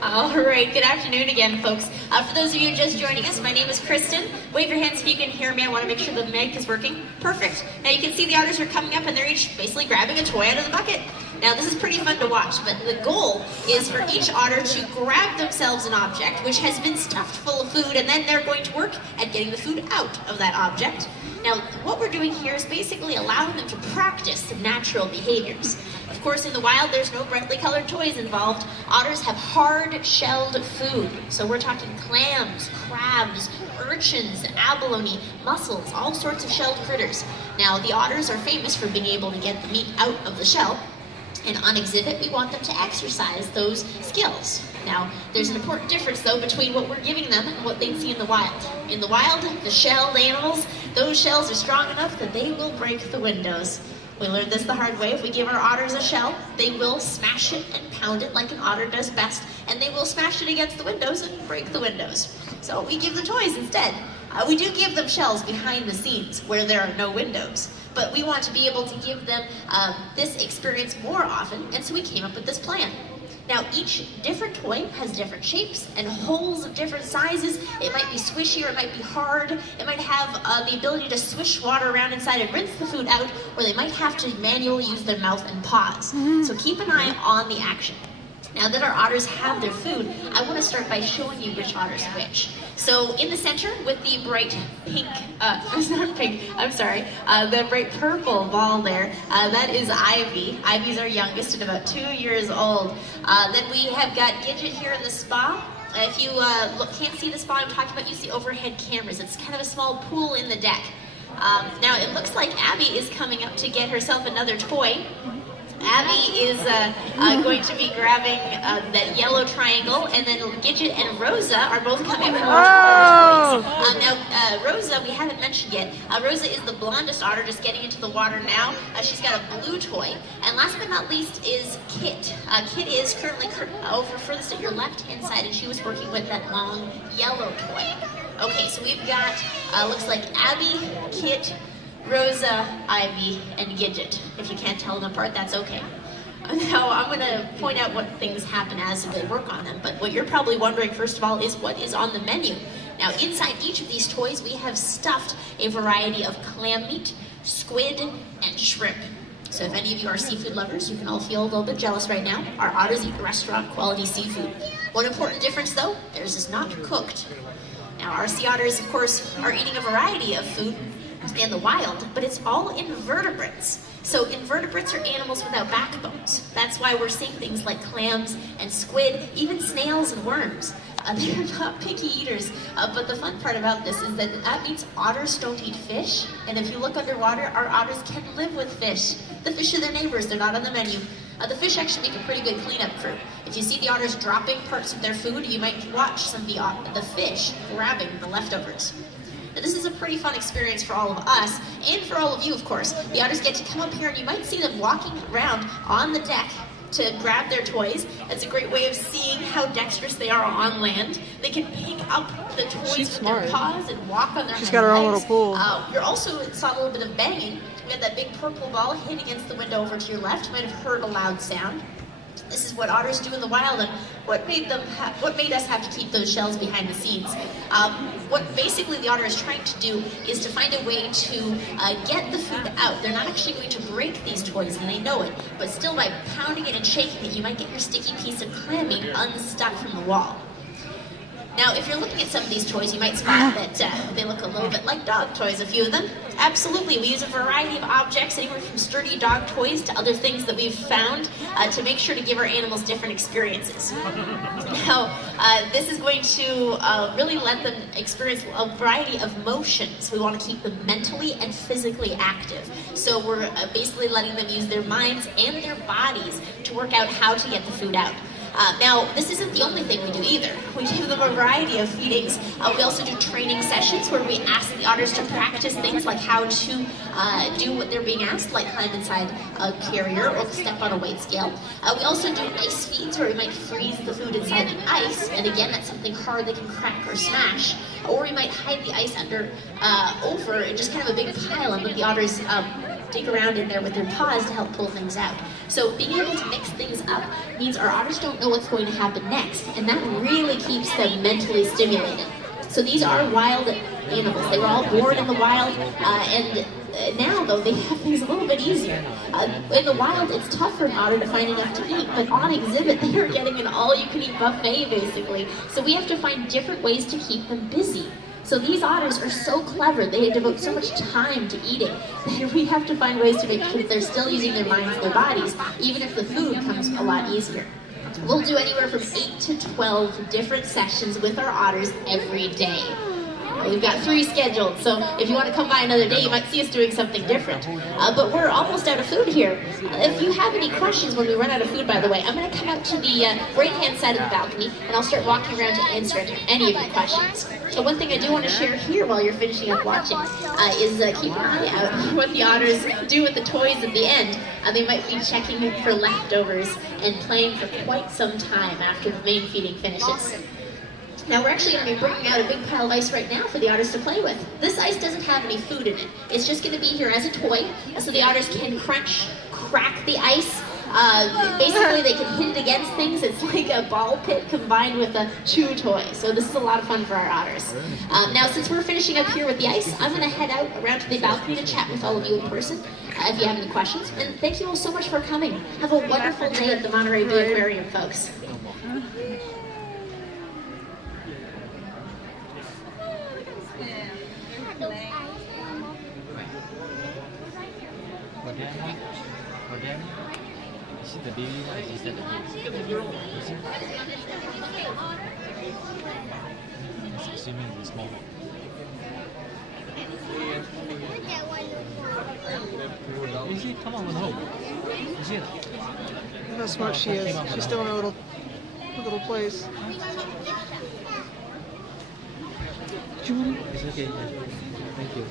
All right, good afternoon again, folks. For those of you just joining us, my name is Kristen. Wave your hands if you can hear me. I want to make sure the mic is working. Perfect. Now you can see the otters are coming up and they're each basically grabbing a toy out of the bucket. Now this is pretty fun to watch, but the goal is for each otter to grab themselves an object which has been stuffed full of food, and then they're going to work at getting the food out of that object. Now, what we're doing here is basically allowing them to practice natural behaviors. Of course, in the wild, there's no brightly colored toys involved. Otters have hard-shelled food. So we're talking clams, crabs, urchins, abalone, mussels, all sorts of shelled critters. Now, the otters are famous for being able to get the meat out of the shell. And on exhibit, we want them to exercise those skills. Now, there's an important difference, though, between what we're giving them and what they'd see in the wild. In the wild, the shelled animals, those shells are strong enough that they will break the windows. We learned this the hard way. If we give our otters a shell, they will smash it and pound it like an otter does best, and they will smash it against the windows and break the windows. So we give them toys instead. We do give them shells behind the scenes where there are no windows, but we want to be able to give them this experience more often, and so we came up with this plan. Now, each different toy has different shapes and holes of different sizes. It might be squishy or it might be hard. It might have the ability to swish water around inside and rinse the food out, or they might have to manually use their mouth and paws. So keep an eye on the action. Now that our otters have their food, I want to start by showing you which otter's which. So in the center with the bright pink, the bright purple ball there, that is Ivy. Ivy's our youngest at about 2 years old. Then we have got Gidget here in the spa. If you can't see the spa I'm talking about, use the overhead cameras. It's kind of a small pool in the deck. Now it looks like Abby is coming up to get herself another toy. Abby is going to be grabbing that yellow triangle, and then Gidget and Rosa are both coming for toys. Now, Rosa, we haven't mentioned yet. Rosa is the blondest otter, just getting into the water now. She's got a blue toy. And last but not least is Kit. Kit is currently over furthest at your left-hand side, and she was working with that long yellow toy. Okay, so we've got, looks like Abby, Kit, Rosa, Ivy, and Gidget. If you can't tell them apart, that's okay. Now, I'm going to point out what things happen as they work on them, but what you're probably wondering, first of all, is what is on the menu. Now, inside each of these toys, we have stuffed a variety of clam meat, squid, and shrimp. So if any of you are seafood lovers, you can all feel a little bit jealous right now. Our otters eat restaurant-quality seafood. One important difference, though, theirs is not cooked. Now, our sea otters, of course, are eating a variety of food in the wild, but it's all invertebrates. So invertebrates are animals without backbones. That's why we're seeing things like clams and squid, even snails and worms. They're not picky eaters, but the fun part about this is that means otters don't eat fish, and if you look underwater, our otters can live with fish. The fish are their neighbors, they're not on the menu. The fish actually make a pretty good cleanup crew. If you see the otters dropping parts of their food, you might watch some of the fish grabbing the leftovers. Now, this is a pretty fun experience for all of us, and for all of you, of course. The otters get to come up here, and you might see them walking around on the deck to grab their toys. That's a great way of seeing how dexterous they are on land. They can pick up the toys with their paws and walk on their She's got her own little pool. You also saw a little bit of banging. We had that big purple ball hit against the window over to your left. You might have heard a loud sound. This is what otters do in the wild, and what made us have to keep those shells behind the scenes. What basically the otter is trying to do is to find a way to get the food out. They're not actually going to break these toys, and they know it, but still by pounding it and shaking it, you might get your sticky piece of clam meat unstuck from the wall. Now, if you're looking at some of these toys, you might spot that they look a little bit like dog toys, a few of them. Absolutely, we use a variety of objects, anywhere from sturdy dog toys to other things that we've found to make sure to give our animals different experiences. Now, this is going to really let them experience a variety of motions. We want to keep them mentally and physically active. So we're basically letting them use their minds and their bodies to work out how to get the food out. Now, this isn't the only thing we do either. We give them a variety of feedings. We also do training sessions where we ask the otters to practice things like how to do what they're being asked, like climb inside a carrier or step on a weight scale. We also do ice feeds where we might freeze the food inside the ice, and again, that's something hard they can crack or smash. Or we might hide the ice over just kind of a big pile and let the otters dig around in there with their paws to help pull things out. So being able to mix things up means our otters don't know what's going to happen next, and that really keeps them mentally stimulated. So these are wild animals. They were all born in the wild, and now, though, they have things a little bit easier. In the wild, it's tough for an otter to find enough to eat, but on exhibit, they are getting an all-you-can-eat buffet, basically. So we have to find different ways to keep them busy. So these otters are so clever, they devote so much time to eating, that we have to find ways to make sure that they're still using their minds and their bodies, even if the food comes a lot easier. We'll do anywhere from 8 to 12 different sessions with our otters every day. We've got 3 scheduled, so if you want to come by another day, you might see us doing something different. But we're almost out of food here. If you have any questions when we run out of food, by the way, I'm going to come out to the right-hand side of the balcony, and I'll start walking around to answer any of your questions. So one thing I do want to share here while you're finishing up watching is keep an eye out what the otters do with the toys at the end. They might be checking for leftovers and playing for quite some time after the main feeding finishes. Now we're actually going to be bringing out a big pile of ice right now for the otters to play with. This ice doesn't have any food in it. It's just going to be here as a toy, so the otters can crack the ice. Basically they can hit it against things. It's like a ball pit combined with a chew toy. So this is a lot of fun for our otters. Now since we're finishing up here with the ice, I'm going to head out around to the balcony to chat with all of you in person if you have any questions. And thank you all so much for coming. Have a wonderful day at the Monterey Bay Aquarium, folks. For them, is it the baby one? Is that the baby? It's assuming it's small one. You see, come on, home. You see it? Look how smart she is. She's still in her little place. It's okay. Yeah. Thank you.